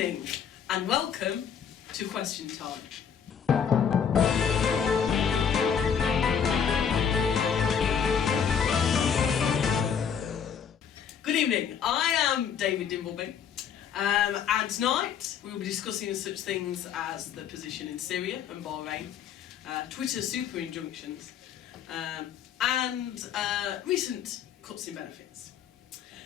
evening and welcome to Question Time. Good evening, I am David Dimbleby, and tonight we will be discussing such things as the position in Syria and Bahrain, Twitter super injunctions, and recent cuts in benefits.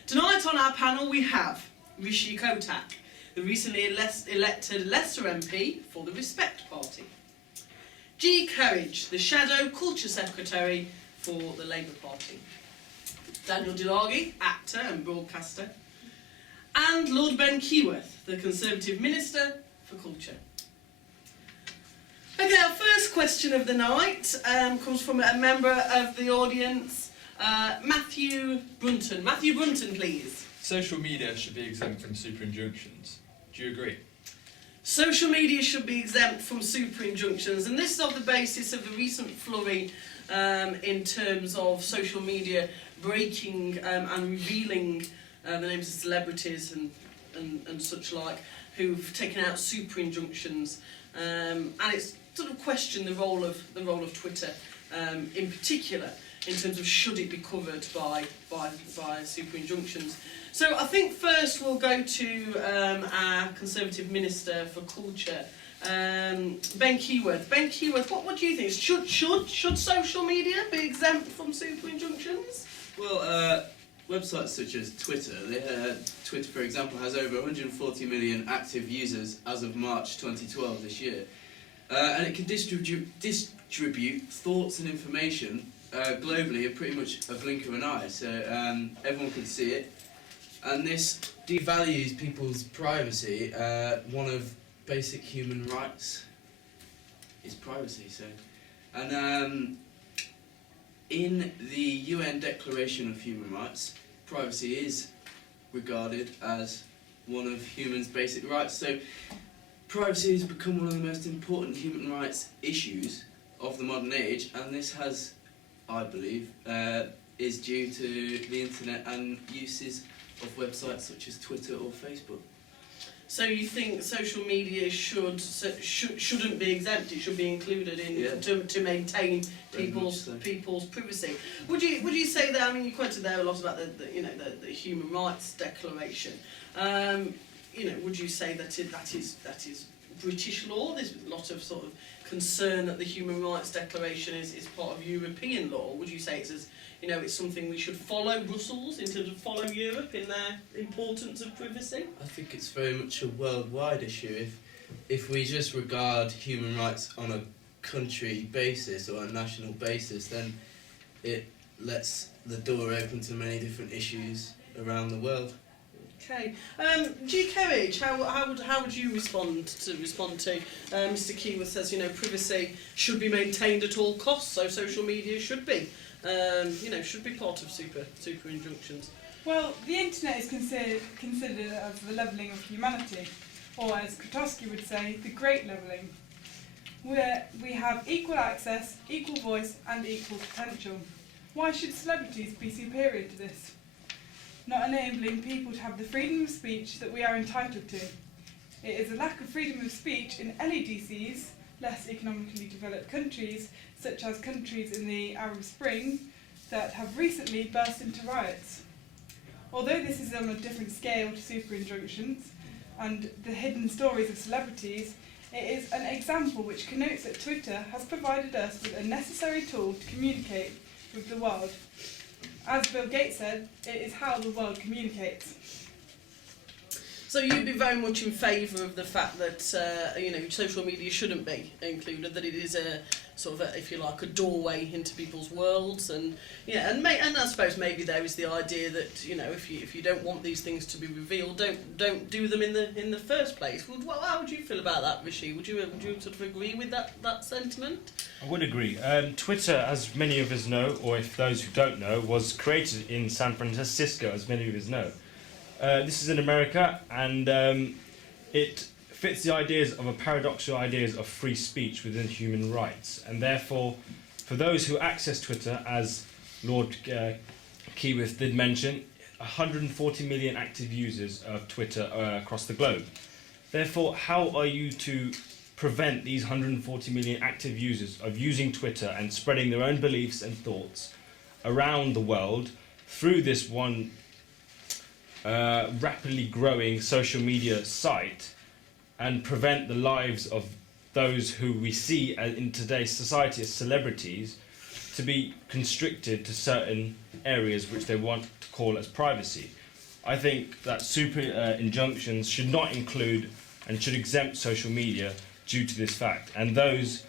Tonight on our panel we have Rishi Kotak, the recently elected Leicester MP for the Respect Party. G. Courage, the Shadow Culture Secretary for the Labour Party. Daniel Delagi, actor and broadcaster. And Lord Ben Keyworth, the Conservative Minister for Culture. Okay, our first question of the night comes from a member of the audience, Matthew Brunton. Matthew Brunton, please. Social media should be exempt from super injunctions. Do you agree? Social media should be exempt from super injunctions, and this is on the basis of the recent flurry in terms of social media breaking and revealing the names of celebrities and such like who've taken out super injunctions, and it's sort of questioned the role of Twitter in particular in terms of should it be covered by super injunctions. So I think first we'll go to our Conservative Minister for Culture, Ben Keyworth. Ben Keyworth, what do you think? Should social media be exempt from super injunctions? Well, websites such as Twitter, Twitter for example has over 140 million active users as of March 2012 this year, and it can distribute thoughts and information globally at pretty much a blink of an eye, so everyone can see it, and this devalues people's privacy. One of basic human rights is privacy, so, and in the UN Declaration of Human Rights, privacy is regarded as one of humans' basic rights, so privacy has become one of the most important human rights issues of the modern age, and this has, I believe, is due to the internet and uses of websites such as Twitter or Facebook. So you think social media shouldn't be exempt? It should be included in to maintain people's privacy. Would you say that? I mean, you quoted there a lot about the Human Rights Declaration. Would you say that that is British law? There's a lot of sort of concern that the Human Rights Declaration is part of European law. Would you say it's something we should follow Brussels in terms of follow Europe in their importance of privacy? I think it's very much a worldwide issue. If we just regard human rights on a country basis or a national basis, then it lets the door open to many different issues around the world. Okay, G. Courage, how would you respond to Mr. Keyworth says privacy should be maintained at all costs, so social media should be should be part of super injunctions. Well, the internet is considered as the levelling of humanity, or as Kotowski would say, the great levelling, where we have equal access, equal voice and equal potential. Why should celebrities be superior to this? Not enabling people to have the freedom of speech that we are entitled to. It is a lack of freedom of speech in any DCs, less economically developed countries, such as countries in the Arab Spring, that have recently burst into riots. Although this is on a different scale to super injunctions and the hidden stories of celebrities, it is an example which connotes that Twitter has provided us with a necessary tool to communicate with the world. As Bill Gates said, it is how the world communicates. So you'd be very much in favour of the fact that social media shouldn't be included, that it is a sort of if you like, a doorway into people's worlds, and and I suppose maybe there is the idea that if you don't want these things to be revealed, don't do them in the first place. Well, how would you feel about that, Rishi? Would you sort of agree with that sentiment? I would agree. Twitter, as many of us know, or if those who don't know, was created in San Francisco, as many of us know. This is in America, and it fits the ideas of paradoxical ideas of free speech within human rights, and therefore, for those who access Twitter, as Lord Keyworth did mention, 140 million active users of Twitter across the globe. Therefore, how are you to prevent these 140 million active users of using Twitter and spreading their own beliefs and thoughts around the world through this one rapidly growing social media site, and prevent the lives of those who we see in today's society as celebrities to be constricted to certain areas which they want to call as privacy? I think that super injunctions should not include and should exempt social media due to this fact. And those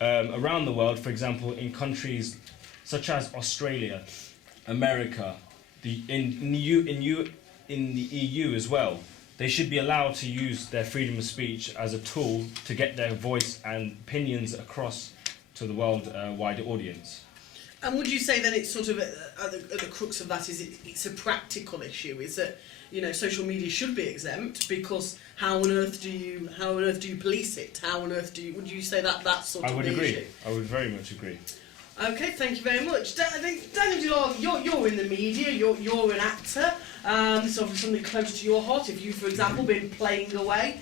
around the world, for example, in countries such as Australia, America, in the EU as well, they should be allowed to use their freedom of speech as a tool to get their voice and opinions across to the world-wide audience. And would you say then it's sort of at the crux of that is it's a practical issue? Is that, you know, social media should be exempt because how on earth do you police it? How on earth would you say that's sort of the issue? I would very much agree. Okay, thank you very much. Daniel, you're in the media, you're an actor. This is obviously something close to your heart. If you, for example, been playing away,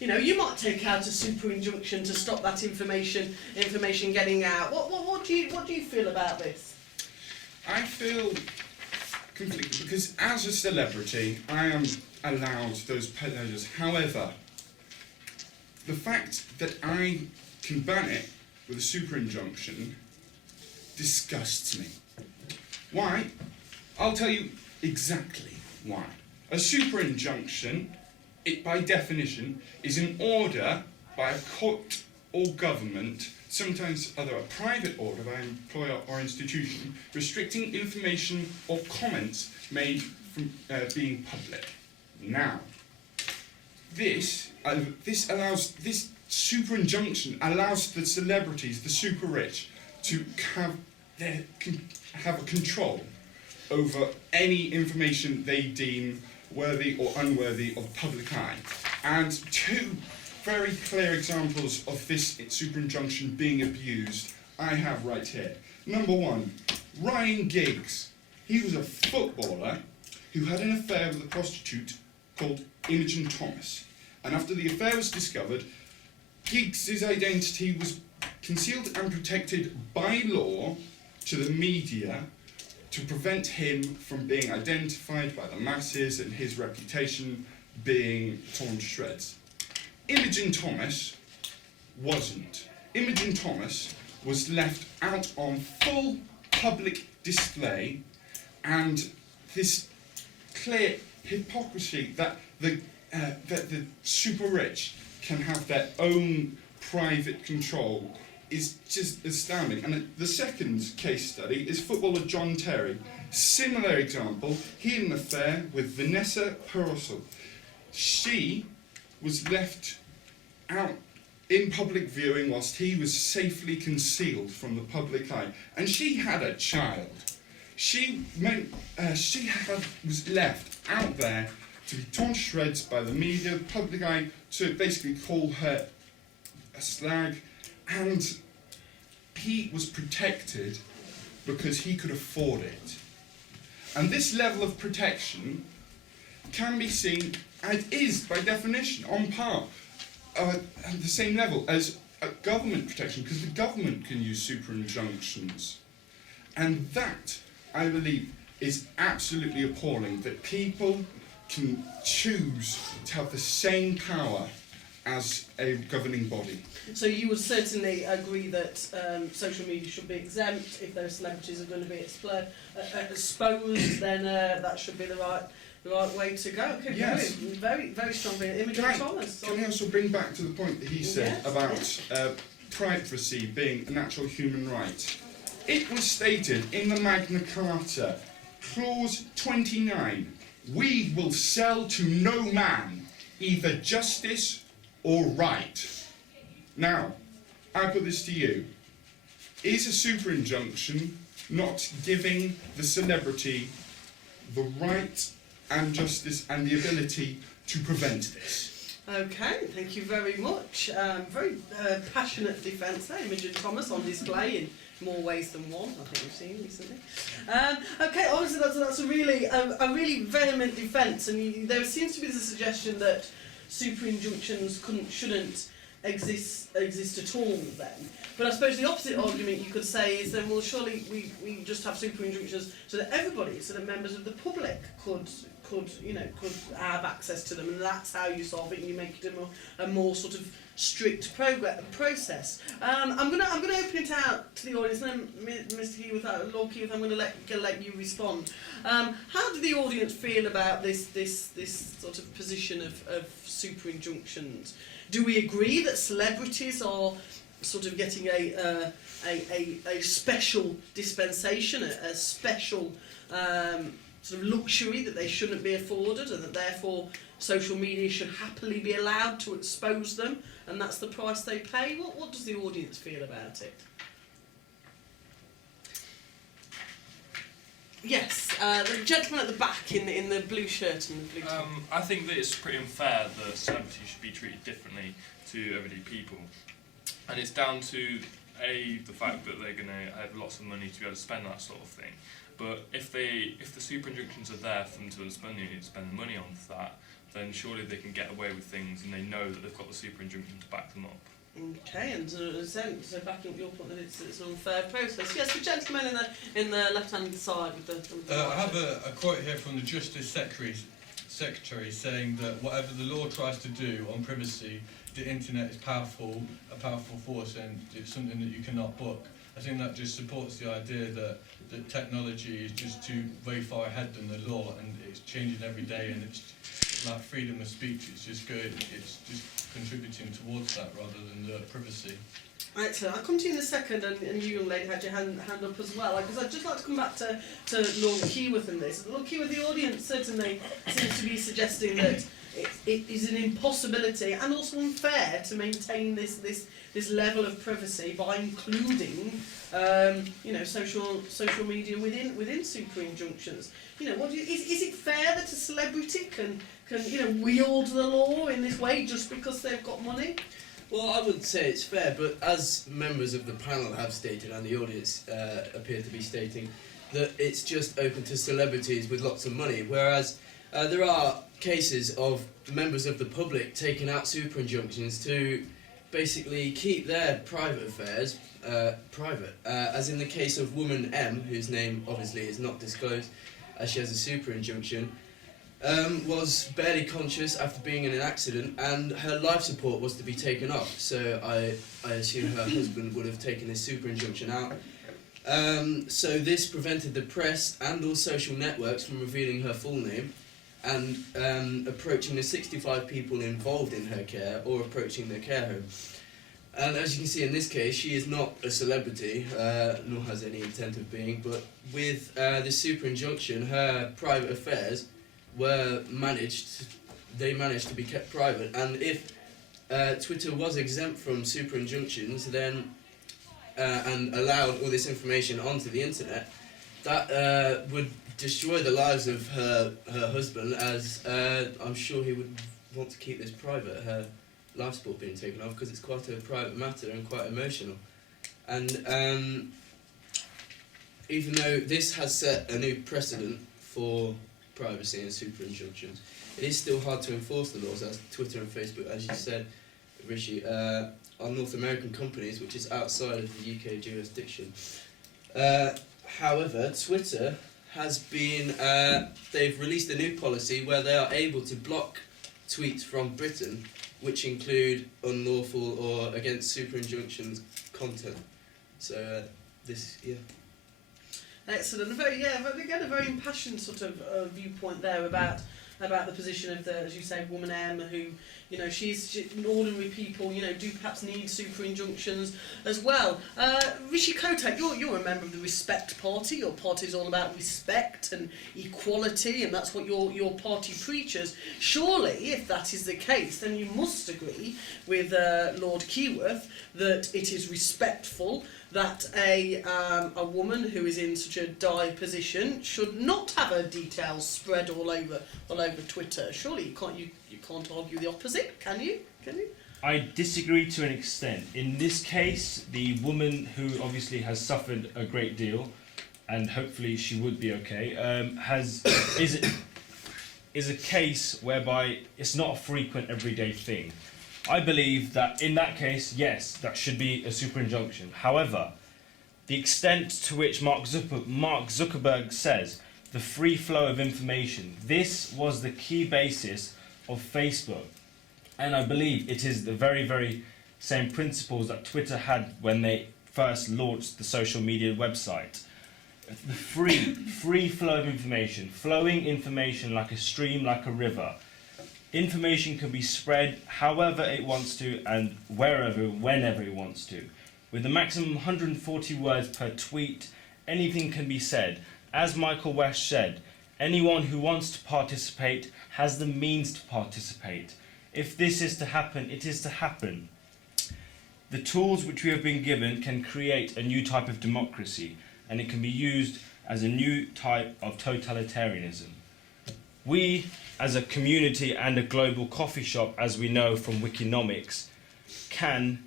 you know, you might take out a super injunction to stop that information getting out. What do you feel about this? I feel completely, because as a celebrity, I am allowed those pleasures. However, the fact that I can ban it with a super injunction disgusts me. Why? I'll tell you exactly why. A super injunction, it by definition, is an order by a court or government, sometimes either a private order by an employer or institution, restricting information or comments made from being public. Now, this super injunction allows the celebrities, the super rich, to have a control over any information they deem worthy or unworthy of public eye. And two very clear examples of this super injunction being abused I have right here. Number one, Ryan Giggs. He was a footballer who had an affair with a prostitute called Imogen Thomas. And after the affair was discovered, Giggs' identity was concealed and protected by law to the media to prevent him from being identified by the masses and his reputation being torn to shreds. Imogen Thomas wasn't. Imogen Thomas was left out on full public display, and this clear hypocrisy that the super rich can have their own private control is just astounding. And the second case study is footballer John Terry. Similar example, he had an affair with Vanessa Peroso. She was left out in public viewing whilst he was safely concealed from the public eye. And she had a child. She was left out there to be torn to shreds by the media, public eye, to basically call her a slag, and he was protected because he could afford it. And this level of protection can be seen, and is by definition on par at the same level as government protection, because the government can use super injunctions. And that, I believe, is absolutely appalling, that people can choose to have the same power as a governing body. So you would certainly agree that social media should be exempt. If those celebrities are going to be exposed, then that should be the right way to go. Okay, yes. Very, very strong. Imogen Thomas. Can I also bring back to the point that he said about privacy being a natural human right? It was stated in the Magna Carta, Clause 29, "We will sell to no man either justice or right." Now, I put this to you. Is a super injunction not giving the celebrity the right and justice and the ability to prevent this? Okay, thank you very much. Very passionate defence there, Imogen Thomas, on display in more ways than one, I think we've seen recently. Okay, obviously that's a really vehement defence, and there seems to be the suggestion that super injunctions shouldn't exist at all then. But I suppose the opposite argument you could say is then, well, surely we just have super injunctions so that everybody, so that members of the public could have access to them, and that's how you solve it, and you make it a more sort of strict process. I'm gonna open it out to the audience, and then Mr. Keyworth, Lord Keyworth, I'm gonna let you respond. How do the audience feel about this sort of position of super injunctions? Do we agree that celebrities are sort of getting a special dispensation, a special sort of luxury that they shouldn't be afforded, and that therefore social media should happily be allowed to expose them, and that's the price they pay? What does the audience feel about it? Yes, the gentleman at the back in the blue shirt and the blue top. I think that it's pretty unfair that celebrities should be treated differently to everyday people, and it's down to the fact that they're going to have lots of money to be able to spend that sort of thing. But if the super injunctions are there for them to spend the money on that, then surely they can get away with things, and they know that they've got the super injunction to back them up. Okay, and so backing up your point that it's an unfair process. Yes, the gentleman in the left-hand side with the I have a quote here from the Justice Secretary saying that whatever the law tries to do on privacy, the internet is a powerful force, and it's something that you cannot book. I think that just supports the idea that technology is just too very far ahead than the law, and it's changing every day, and it's like freedom of speech. It's just good. It's just contributing towards that rather than the privacy. Excellent. I'll come to you in a second, and you, young lady, had your hand up as well, because I'd just like to come back to Lord Keyworth in this. Lord Keyworth, the audience certainly seems to be suggesting that it is an impossibility and also unfair to maintain this level of privacy by including social media within super injunctions. Is it fair that a celebrity can wield the law in this way just because they've got money? Well, I wouldn't say it's fair, but as members of the panel have stated, and the audience appear to be stating, that it's just open to celebrities with lots of money, whereas there are cases of members of the public taking out super injunctions to basically keep their private affairs private, as in the case of woman M, whose name obviously is not disclosed, as she has a super injunction, was barely conscious after being in an accident, and her life support was to be taken off. So I assume her husband would have taken his super injunction out. So this prevented the press and all social networks from revealing her full name and approaching the 65 people involved in her care or approaching their care home. And as you can see in this case, she is not a celebrity, nor has any intent of being, but with the super injunction, her private affairs were managed to be kept private. And if Twitter was exempt from super injunctions, then and allowed all this information onto the internet, that would destroy the lives of her husband, as I'm sure he would want to keep this private, her life support being taken off, because it's quite a private matter and quite emotional. And even though this has set a new precedent for privacy and super injunctions, it is still hard to enforce the laws, as Twitter and Facebook, as you said, Rishi, are North American companies, which is outside of the UK jurisdiction. However, Twitter has been, they've released a new policy where they are able to block tweets from Britain which include unlawful or against super injunctions content. So Excellent. Again, a very impassioned sort of viewpoint there about the position of the, as you say, woman M, who, she's ordinary people, do perhaps need super injunctions as well. Rishi Kotak, you're a member of the Respect Party. Your party is all about respect and equality, and that's what your party preaches. Surely, if that is the case, then you must agree with Lord Keyworth that it is respectful that a woman who is in such a dire position should not have her details spread all over Twitter. Surely you can't argue the opposite, can you? I disagree to an extent. In this case, the woman, who obviously has suffered a great deal, and hopefully she would be okay, is a case whereby it's not a frequent everyday thing. I believe that in that case, yes, that should be a super injunction. However, the extent to which Mark Zuckerberg says the free flow of information, this was the key basis of Facebook. And I believe it is the very, very same principles that Twitter had when they first launched the social media website. The free flow of information, flowing information like a stream, like a river. Information can be spread however it wants to and wherever, whenever it wants to. With a maximum 140 words per tweet, anything can be said. As Michael West said, anyone who wants to participate has the means to participate. If this is to happen, it is to happen. The tools which we have been given can create a new type of democracy, and it can be used as a new type of totalitarianism. We, as a community and a global coffee shop, as we know from Wikinomics, can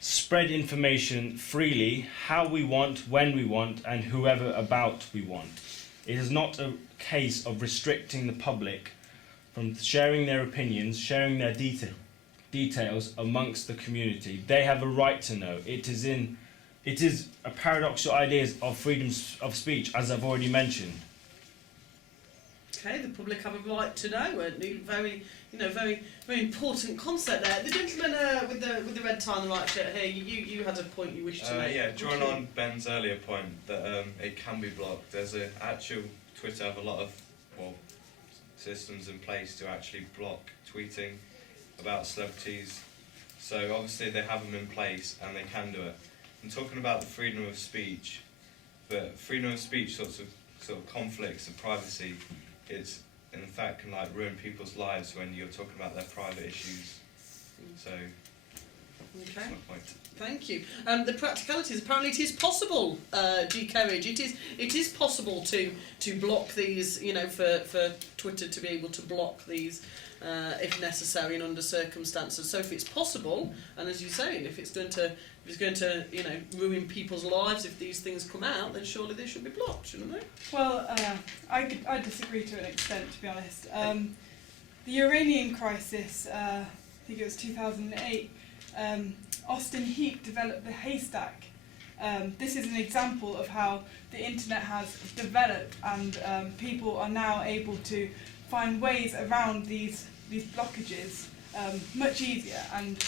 spread information freely, how we want, when we want, and whoever about we want. It is not a case of restricting the public from sharing their opinions, sharing their details amongst the community. They have a right to know. It is a paradoxical idea of freedom of speech, as I've already mentioned. Okay, the public have a right to know. Very, very important concept there. The gentleman with the red tie and the white shirt here, you had a point you wished to make. Yeah, drawing on Ben's earlier point that it can be blocked. There's a actual Twitter have a lot of systems in place to actually block tweeting about celebrities. So obviously they have them in place and they can do it. I'm talking about the freedom of speech, but freedom of speech sort of conflicts with privacy. It's in fact can like ruin people's lives when you're talking about their private issues. So that's my point. Thank you. The practicalities. Apparently, it is possible, G. Kerridge. It is possible to block these. For Twitter to be able to block these if necessary and under circumstances. So if it's possible, and as you're saying, if it's going to ruin people's lives if these things come out, then surely they should be blocked, shouldn't they? Well, I disagree to an extent, to be honest. The Iranian crisis, I think it was 2008. Austin Heap developed the haystack. This is an example of how the internet has developed, and people are now able to find ways around these blockages much easier. And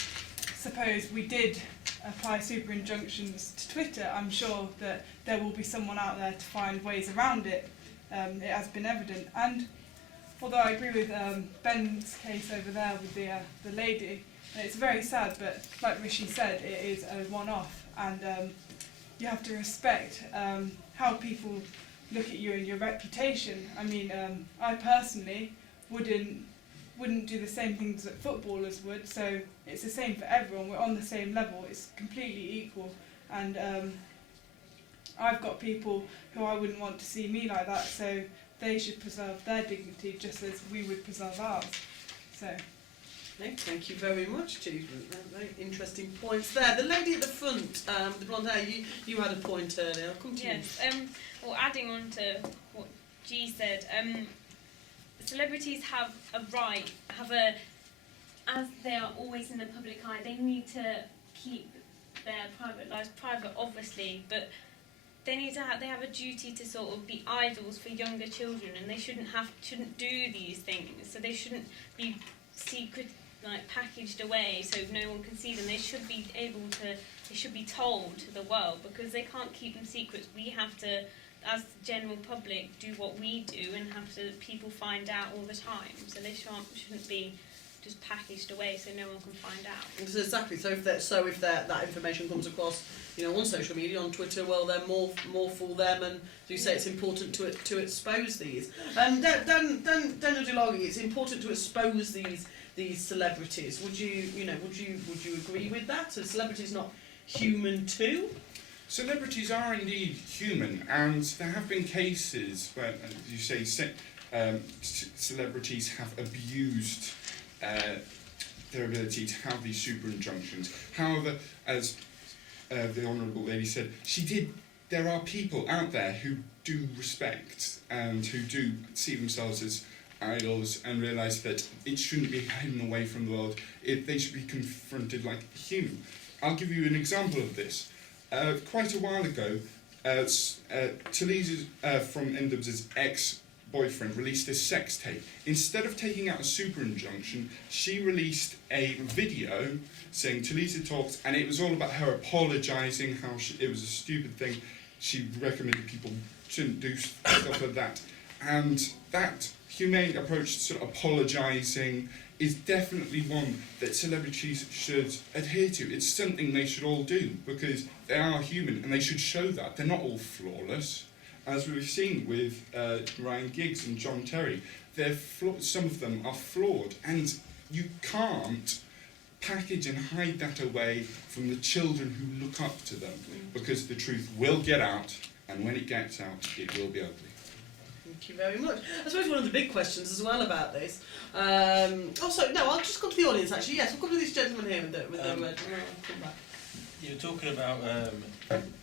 suppose we did apply super injunctions to Twitter, I'm sure that there will be someone out there to find ways around it. It has been evident. And although I agree with Ben's case over there with the lady, it's very sad, but like Rishi said, it is a one-off, and you have to respect how people look at you and your reputation. I mean, I personally wouldn't do the same things that footballers would, so it's the same for everyone. We're on the same level. It's completely equal, and I've got people who I wouldn't want to see me like that, so they should preserve their dignity just as we would preserve ours. So. Thank you very much, Chief. Very interesting points there. The lady at the front, the blonde hair, you had a point earlier. I'll come to you. Well, adding on to what G said, celebrities have a right, as they are always in the public eye, they need to keep their private lives private, obviously, but they have a duty to sort of be idols for younger children, and they shouldn't do these things. So they shouldn't be secret, packaged away so no one can see them. They should be told to the world, because they can't keep them secrets. We have to, as the general public, do what we do, and people find out all the time. So they shouldn't be just packaged away so no one can find out. Exactly. So if that information comes across, on social media, on Twitter, well, they're more for them, and as you say, it's important to expose these. Daniel DeLonghi, it's important to expose these celebrities. Would you agree with that? Are celebrities not human too? Celebrities are indeed human, and there have been cases where, as you say, celebrities have abused their ability to have these super injunctions. However, as the Honourable Lady said, there are people out there who do respect and who do see themselves as idols and realise that it shouldn't be hidden away from the world. They should be confronted like a human. I'll give you an example of this. Quite a while ago, Talise from NW's ex-boyfriend released a sex tape. Instead of taking out a super injunction, she released a video saying Talisa talks, and it was all about her apologising, how it was a stupid thing. She recommended people shouldn't do stuff like that. And that humane approach to sort of apologising is definitely one that celebrities should adhere to. It's something they should all do, because they are human and they should show that. They're not all flawless. As we've seen with Ryan Giggs and John Terry, some of them are flawed, and you can't package and hide that away from the children who look up to them, because the truth will get out, and when it gets out, it will be ugly. Thank you very much. I suppose one of the big questions as well about this. I'll just come to the audience actually. Yes, we'll come to this gentleman here with the red. Come back. You were talking about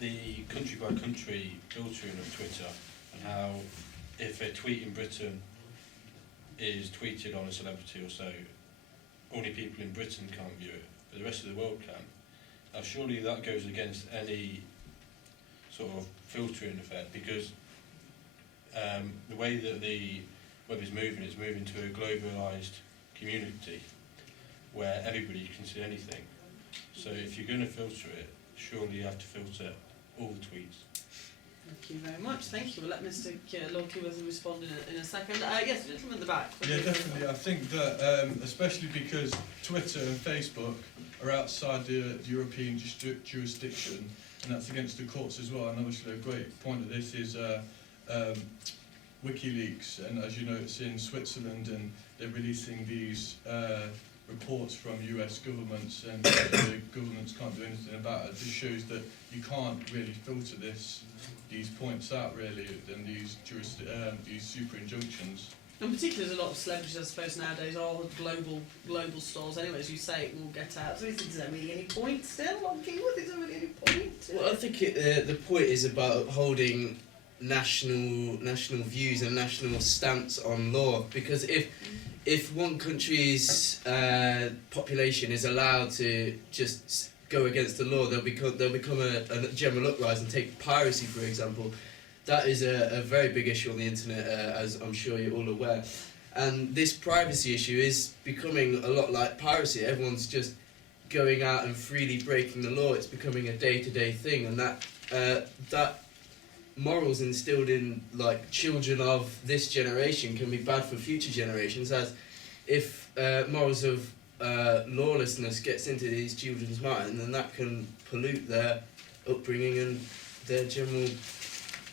the country by country filtering of Twitter, and how if a tweet in Britain is tweeted on a celebrity or so, only people in Britain can't view it, but the rest of the world can. Now surely that goes against any sort of filtering effect, because the way that the web is moving, it's moving to a globalised community where everybody can see anything. So if you're going to filter it, surely you have to filter all the tweets. Thank you very much. Thank you. We'll let Mr. Lawkey respond in a second. Yes, the gentleman at the back. Yeah, definitely. I think that, especially because Twitter and Facebook are outside the European jurisdiction, and that's against the courts as well. And obviously a great point of this is WikiLeaks, and as you know, it's in Switzerland, and they're releasing these reports from US governments, and the governments can't do anything about it. It just shows that you can't really filter these points out really, and these super injunctions. And particularly, there's a lot of celebrities, I suppose, nowadays are global stars. Anyway, as you say, it will get out. So is there really any point still on Keyworth? Is there really any point? Well, I think the point is about holding national views and national stance on law, because if one country's population is allowed to just go against the law, they'll become a general uprising. Take piracy, for example. That is a very big issue on the internet, as I'm sure you're all aware. And this privacy issue is becoming a lot like piracy. Everyone's just going out and freely breaking the law. It's becoming a day-to-day thing, and that morals instilled in like children of this generation can be bad for future generations, as if morals of lawlessness gets into these children's mind, then that can pollute their upbringing and their general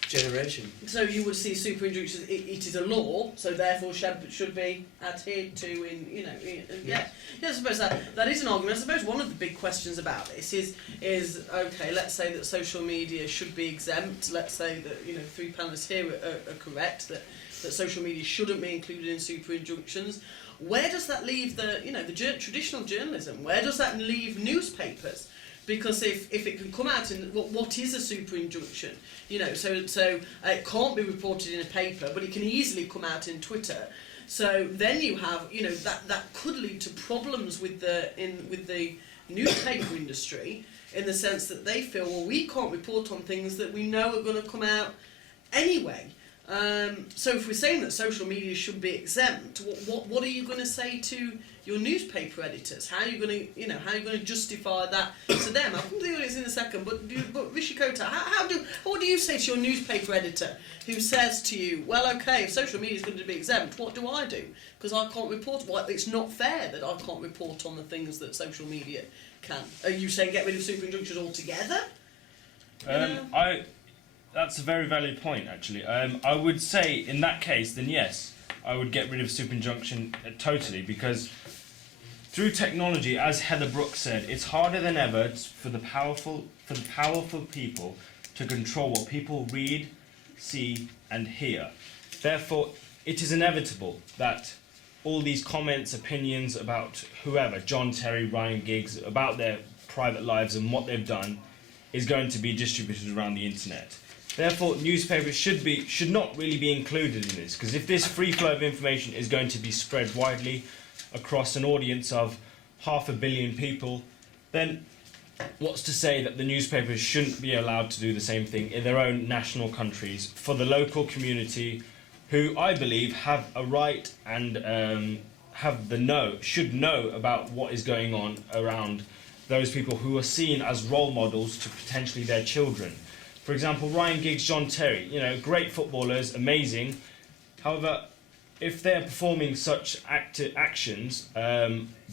generation. So you would see super injunctions, it is a law, so therefore should be adhered to in, yeah, I suppose that is an argument. I suppose one of the big questions about this is okay, let's say that social media should be exempt, let's say that, three panellists here are correct, that social media shouldn't be included in super injunctions. Where does that leave the traditional journalism? Where does that leave newspapers? Because if it can come out in what is a super injunction, so it can't be reported in a paper, but it can easily come out in Twitter. So then you have that could lead to problems with the newspaper industry, in the sense that they feel, well, we can't report on things that we know are going to come out anyway. So if we're saying that social media should be exempt, what are you going to say to your newspaper editors? How are you going to justify that to them? I'll come to the audience in a second, but Rishi Kota, what do you say to your newspaper editor who says to you, well, okay, if social media is going to be exempt, what do I do? Because I can't report. Well, it's not fair that I can't report on the things that social media can. Are you saying get rid of super injunctions altogether? That's a very valid point, actually. I would say, in that case, then yes, I would get rid of super injunction totally, because through technology, as Heather Brooks said, it's harder than ever for the powerful people to control what people read, see, and hear. Therefore, it is inevitable that all these comments, opinions about whoever, John Terry, Ryan Giggs, about their private lives and what they've done, is going to be distributed around the internet. Therefore, newspapers should not really be included in this, because if this free flow of information is going to be spread widely across an audience of 500 million people, then what's to say that the newspapers shouldn't be allowed to do the same thing in their own national countries for the local community, who I believe have a right and should know about what is going on around those people who are seen as role models to potentially their children. For example, Ryan Giggs, John Terry, great footballers, amazing. However, if they're performing such actions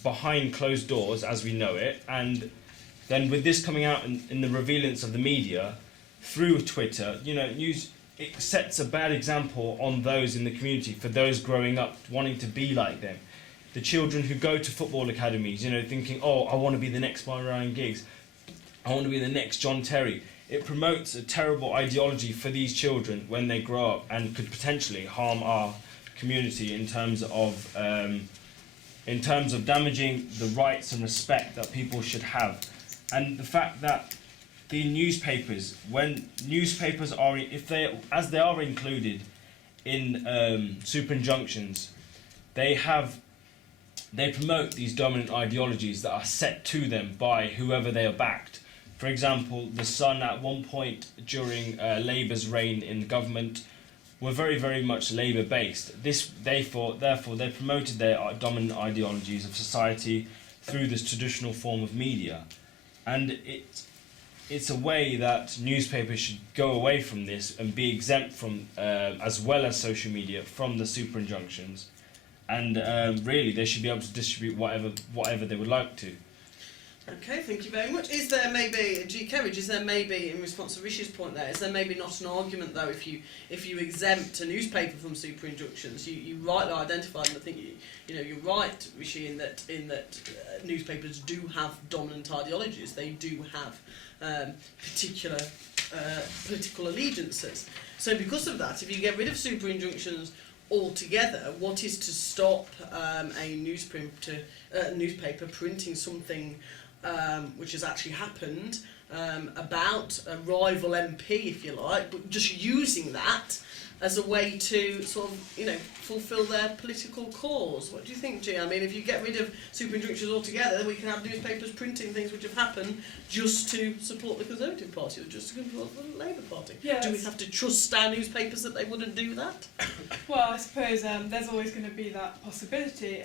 behind closed doors, as we know it, and then with this coming out in the revealance of the media through Twitter, it sets a bad example on those in the community, for those growing up wanting to be like them. The children who go to football academies, thinking, oh, I want to be the next Ryan Giggs, I want to be the next John Terry. It promotes a terrible ideology for these children when they grow up, and could potentially harm our community in terms of damaging the rights and respect that people should have. And the fact that the newspapers, when newspapers are, as they are included in super injunctions, they promote these dominant ideologies that are set to them by whoever they are backed. For example, the Sun at one point during Labour's reign in government were very, very much Labour-based. Therefore, they promoted their dominant ideologies of society through this traditional form of media. And it's a way that newspapers should go away from this and be exempt from, as well as social media, from the super injunctions. And really, they should be able to distribute whatever they would like to. Okay, thank you very much. Is there maybe, G. Kerridge, in response to Rishi's point there, is there maybe not an argument though if you exempt a newspaper from super injunctions? You rightly identified, and I think you're right, Rishi, in that newspapers do have dominant ideologies. They do have particular political allegiances. So because of that, if you get rid of super injunctions altogether, what is to stop a newspaper printing something which has actually happened about a rival MP, if you like, but just using that as a way to sort of, fulfil their political cause? What do you think, G? I mean, if you get rid of super injunctions altogether, we can have newspapers printing things which have happened just to support the Conservative Party or just to support the Labour Party. Yes. Do we have to trust our newspapers that they wouldn't do that? Well, I suppose there's always going to be that possibility.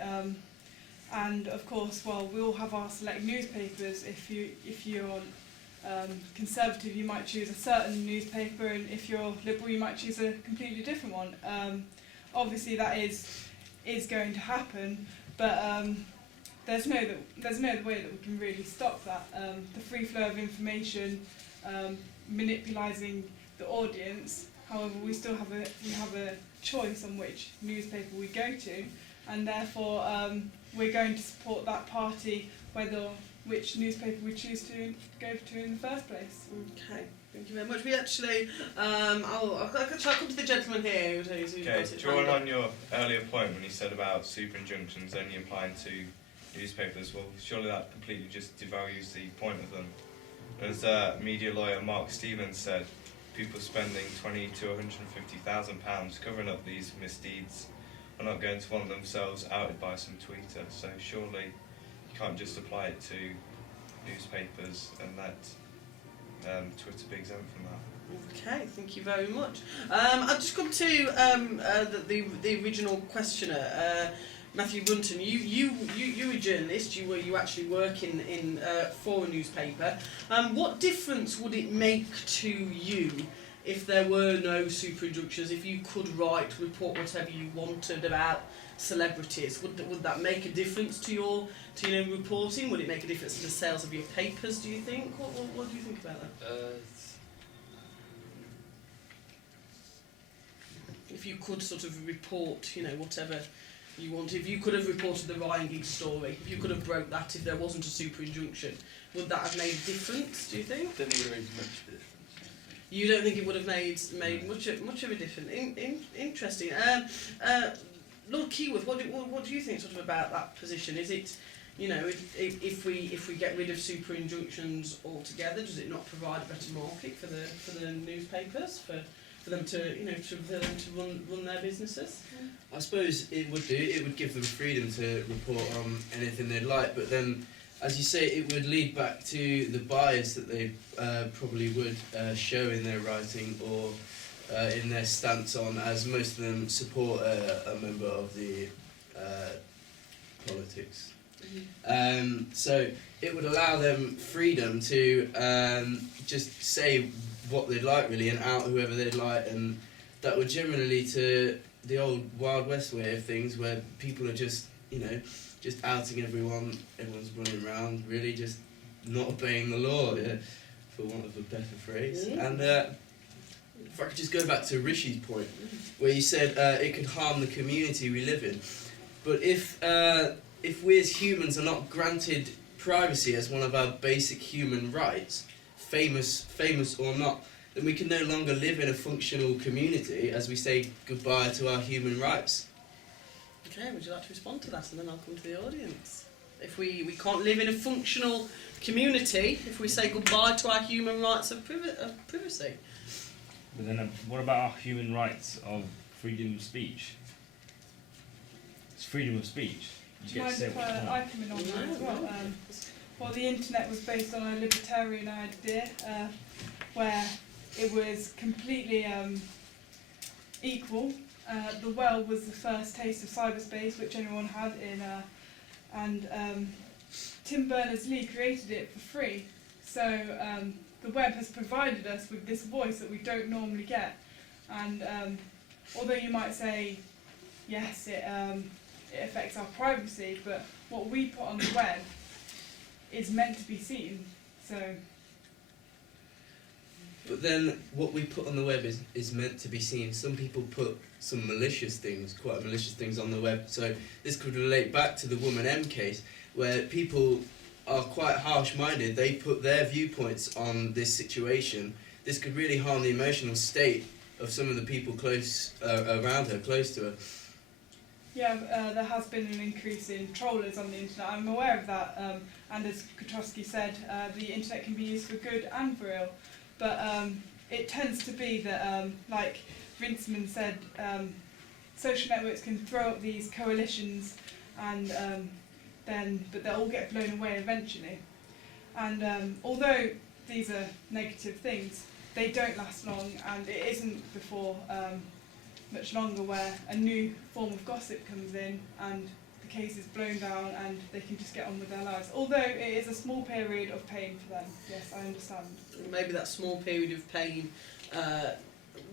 And of course, we all have our select newspapers. If you're Conservative, you might choose a certain newspaper, and if you're Liberal, you might choose a completely different one. Obviously, that is going to happen, but there's no way that we can really stop that. The free flow of information, manipulating the audience. However, we have a choice on which newspaper we go to, and therefore we're going to support that party, which newspaper we choose to go to in the first place. Okay, thank you very much. We actually, I'll come to the gentleman here who's Okay, drawing on your earlier point when you said about super injunctions only applying to newspapers, well, surely that completely just devalues the point of them. As media lawyer Mark Stevens said, people spending £20,000 to £150,000 covering up these misdeeds are not going to want themselves outed by some tweeter, so surely you can't just apply it to newspapers and let Twitter be exempt from that. Okay, thank you very much. I've just come to the original questioner, Matthew Brunton. You're a journalist. You actually work in for a newspaper. What difference would it make to you if there were no super injunctions? If you could report whatever you wanted about celebrities, would that make a difference to your reporting? Would it make a difference to the sales of your papers, do you think? What do you think about that? If you could sort of report, whatever you want, if you could have reported the Ryan Giggs story, if you could have broke that if there wasn't a super injunction, would that have made a difference, do you think? I don't think it would have made much difference. You don't think it would have made much of a difference? Interesting. Lord Keyworth, what do you think sort of about that position? Is you know, if we get rid of super injunctions altogether, does it not provide a better market for the newspapers for them to, you know, for them to run their businesses? I suppose it would do. It would give them freedom to report on anything they'd like, but then, as you say, it would lead back to the bias that they probably would show in their writing or in their stance on, as most of them support a member of the politics. So it would allow them freedom to just say what they'd like, really, and out whoever they'd like, and that would generally lead to the old Wild West way of things, where people are just, you know, just outing everyone. Everyone's running around, really, just not obeying the law, yeah, for want of a better phrase. And if I could just go back to Rishi's point, where he said it could harm the community we live in. But if we as humans are not granted privacy as one of our basic human rights, famous or not, then we can no longer live in a functional community as we say goodbye to our human rights. Okay, would you like to respond to that, and then I'll come to the audience? If we can't live in a functional community, if we say goodbye to our human rights of privacy. But then, what about our human rights of freedom of speech? It's freedom of speech. Do you mind if I come in on that as well? Well, the internet was based on a libertarian idea where it was completely equal. The well was the first taste of cyberspace which anyone had and Tim Berners-Lee created it for free. So the web has provided us with this voice that we don't normally get. And although you might say, yes, it affects our privacy, but what we put on the web is meant to be seen. So. But then what we put on the web is meant to be seen. Some people put some malicious things, quite malicious things on the web. So this could relate back to the Woman M case, where people are quite harsh-minded. They put their viewpoints on this situation. This could really harm the emotional state of some of the people close around her, close to her. Yeah, there has been an increase in trollers on the internet. I'm aware of that, and as Kotowski said, the internet can be used for good and for ill. But it tends to be that, like Rinsman said, social networks can throw up these coalitions, and but they'll all get blown away eventually. And although these are negative things, they don't last long, and it isn't before much longer where a new form of gossip comes in and the case is blown down and they can just get on with their lives. Although it is a small period of pain for them, yes, I understand. Maybe that small period of pain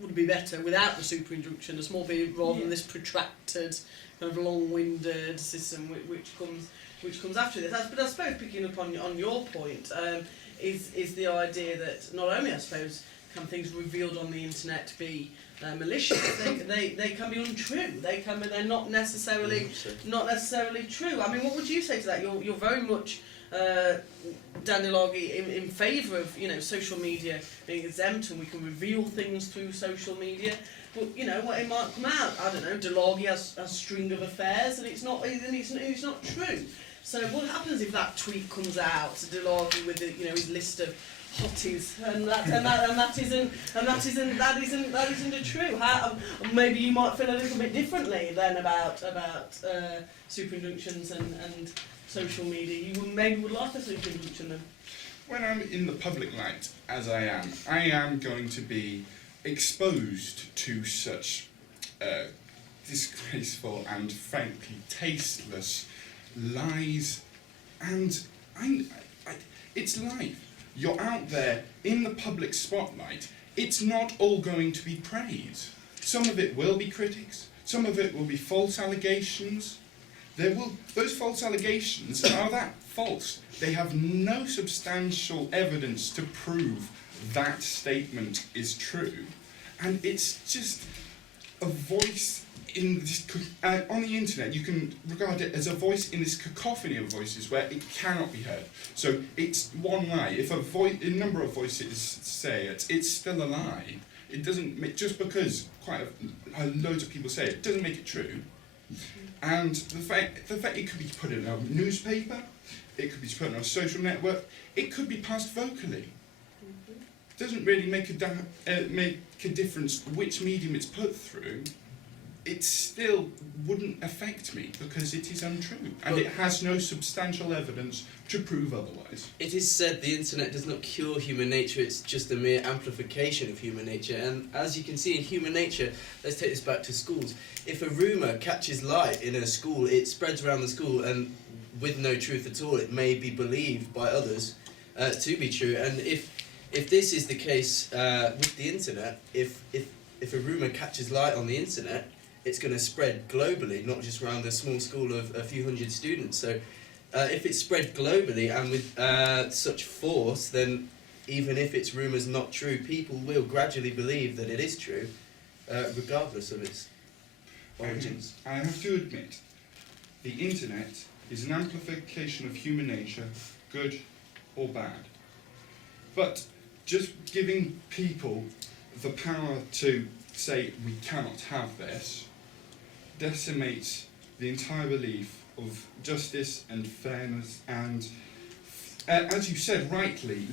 would be better without the super injunction, a small period rather than this protracted, kind of long-winded system which comes after this. But I suppose picking up on your point is the idea that not only, I suppose, can things revealed on the internet be malicious, they can be untrue. They're not necessarily true. I mean, what would you say to that? You're very much Danilagi in favour of, you know, social media being exempt and we can reveal things through social media. But you know what, it might come out. I don't know. Delagi has a string of affairs and it's not true. So what happens if that tweet comes out to Delagi with his list of hotties, and that isn't a true. Maybe you might feel a little bit differently then about super injunctions and social media. You maybe would like a super injunction then. When I'm in the public light, as I am going to be exposed to such disgraceful and frankly tasteless lies, and it's life. You're out there in the public spotlight. It's not all going to be praise. Some of it will be critics. Some of it will be false allegations. Those false allegations are that false. They have no substantial evidence to prove that statement is true. And it's just a voice in this, on the internet, you can regard it as a voice in this cacophony of voices where it cannot be heard. So it's one lie. If a number of voices say it, it's still a lie. It doesn't make, just because loads of people say it, doesn't make it true. And the fact it could be put in a newspaper, it could be put on a social network, it could be passed vocally. It doesn't really make a difference which medium it's put through. It still wouldn't affect me because it is untrue and it has no substantial evidence to prove otherwise. It is said the internet does not cure human nature, it's just a mere amplification of human nature. And as you can see in human nature, let's take this back to schools. If a rumour catches light in a school, it spreads around the school, and with no truth at all, it may be believed by others to be true. And if this is the case with the internet, if a rumour catches light on the internet, it's going to spread globally, not just around a small school of a few hundred students. So if it's spread globally and with such force, then even if its rumours not true, people will gradually believe that it is true, regardless of its origins. I have to admit, the internet is an amplification of human nature, good or bad. But just giving people the power to say we cannot have this decimates the entire belief of justice and fairness, and as you said rightly,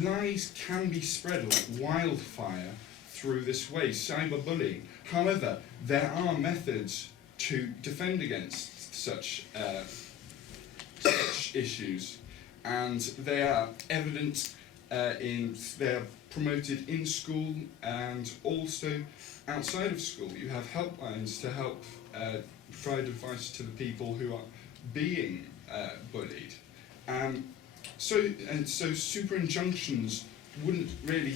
lies can be spread like wildfire through this way, cyberbullying. However, there are methods to defend against such issues, and they are evident they are promoted in school and also outside of school. You have helplines to help provide advice to the people who are being bullied. So super injunctions wouldn't really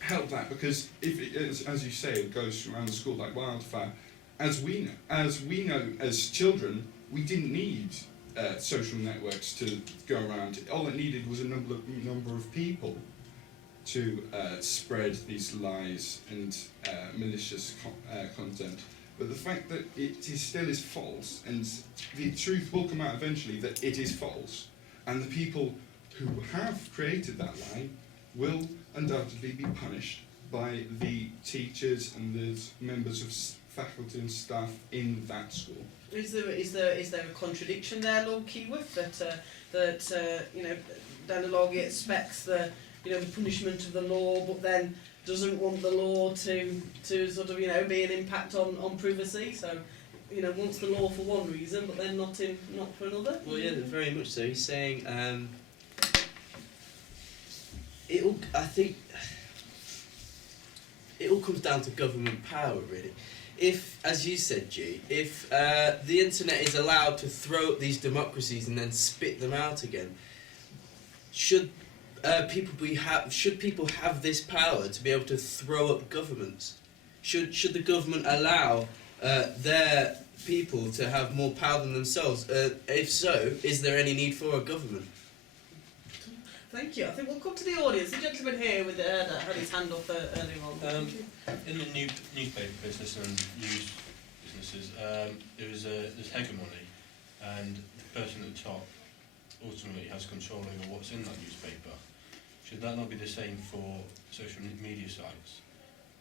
help that, because if it is, as you say, it goes around the school like wildfire. As we know as children, we didn't need social networks to go around. All it needed was a number of people to spread these lies and malicious content. But the fact that it still is false, and the truth will come out eventually that it is false, and the people who have created that lie will undoubtedly be punished by the teachers and the members of faculty and staff in that school. Is there a contradiction there, Lord Keyworth, that Daniloghi expects the punishment of the law, but then doesn't want the law to sort of be an impact on privacy? So wants the law for one reason, but then not for another. Well, yeah, very much so. He's saying I think it all comes down to government power, really. If, as you said, G, if the internet is allowed to throw up these democracies and then spit them out again, should people have this power to be able to throw up governments? Should the government allow their people to have more power than themselves? If so, is there any need for a government? Thank you. I think we'll come to the audience. The gentleman here with that had his hand up earlier on. In the newspaper business and news businesses, there's hegemony, and the person at the top ultimately has control over what's in that newspaper. Should that not be the same for social media sites,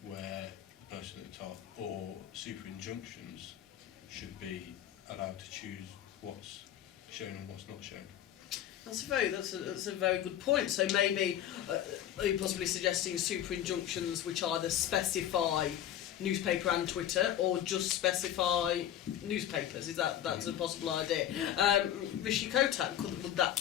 where the person at the top or super injunctions should be allowed to choose what's shown and what's not shown? That's a very good point. So maybe are you possibly suggesting super injunctions which either specify newspaper and Twitter, or just specify newspapers? That's a possible idea? Rishi Kotak,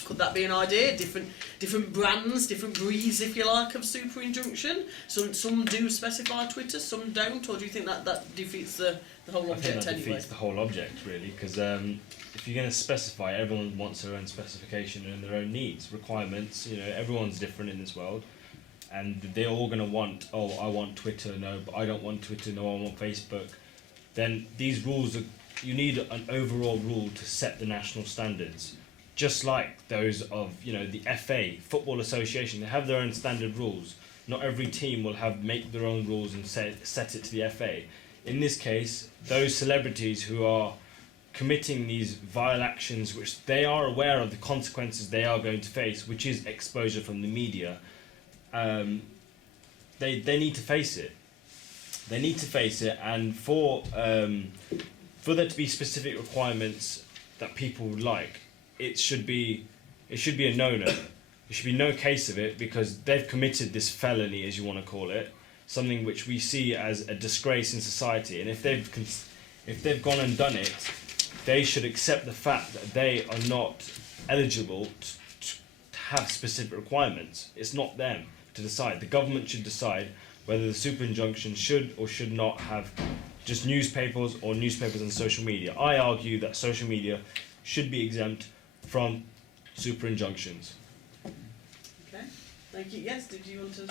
could that be an idea? Different brands, different breeds, if you like, of super injunction. Some do specify Twitter, some don't, or do you think that defeats the whole object I think that anyway? defeats the whole object, really, because if you're going to specify, everyone wants their own specification and their own needs, requirements. Everyone's different in this world, and they're all going to want, I want Twitter, no, but I don't want Twitter, no, I want Facebook. Then these rules you need an overall rule to set the national standards, just like those of the FA, Football Association. They have their own standard rules. Not every team will make their own rules and set it to the FA. In this case, those celebrities who are committing these vile actions, which they are aware of the consequences they are going to face, which is exposure from the media, they need to face it. They need to face it, and for there to be specific requirements that people would like, it should be a no-no. There should be no case of it, because they've committed this felony, as you want to call it, something which we see as a disgrace in society. And if they've gone and done it, they should accept the fact that they are not eligible to have specific requirements. It's not them to decide. The government should decide whether the super injunction should or should not have just newspapers or newspapers and social media. I argue that social media should be exempt from super injunctions. Okay, thank you. Yes, did you want to?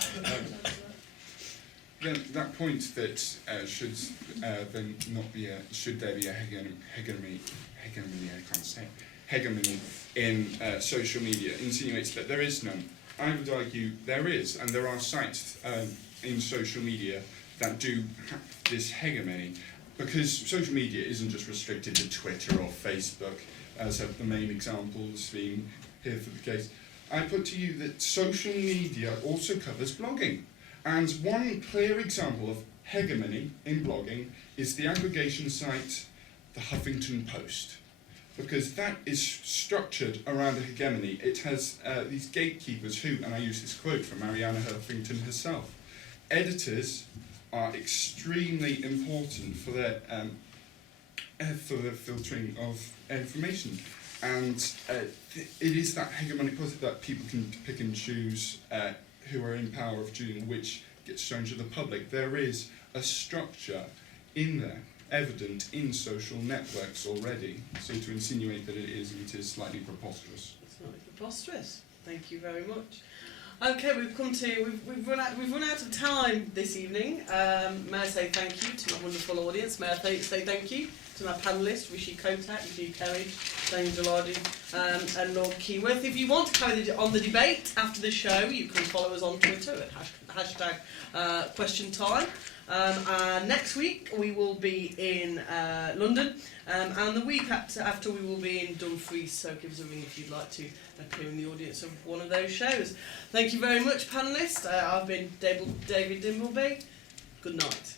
That point that should there be a hegemony? I can't say hegemony in social media insinuates that there is none. I would argue there is, and there are sites in social media that do have this hegemony, because social media isn't just restricted to Twitter or Facebook, as have the main examples being here for the case. I put to you that social media also covers blogging. And one clear example of hegemony in blogging is the aggregation site, the Huffington Post, because that is structured around a hegemony. It has these gatekeepers who, and I use this quote from Marianna Huffington herself, editors are extremely important for their filtering of information. And it is that hegemonic position that people can pick and choose who are in power of doing which gets shown to the public. There is a structure in there, evident in social networks already. So to insinuate that it isn't is slightly preposterous. It's not preposterous. Thank you very much. Okay, we've run out of time this evening. May I say thank you to my wonderful audience. May I say thank you to my panellists, Rishi Kotak, Rishi Kerridge, Daniel Delardi, and Lord Keyworth. If you want to carry on the debate after the show, you can follow us on Twitter at hashtag question time. Next week we will be in London, and the week after we will be in Dumfries, so give us a ring if you'd like to appear in the audience of one of those shows. Thank you very much, panellists. I've been David Dimbleby. Good night.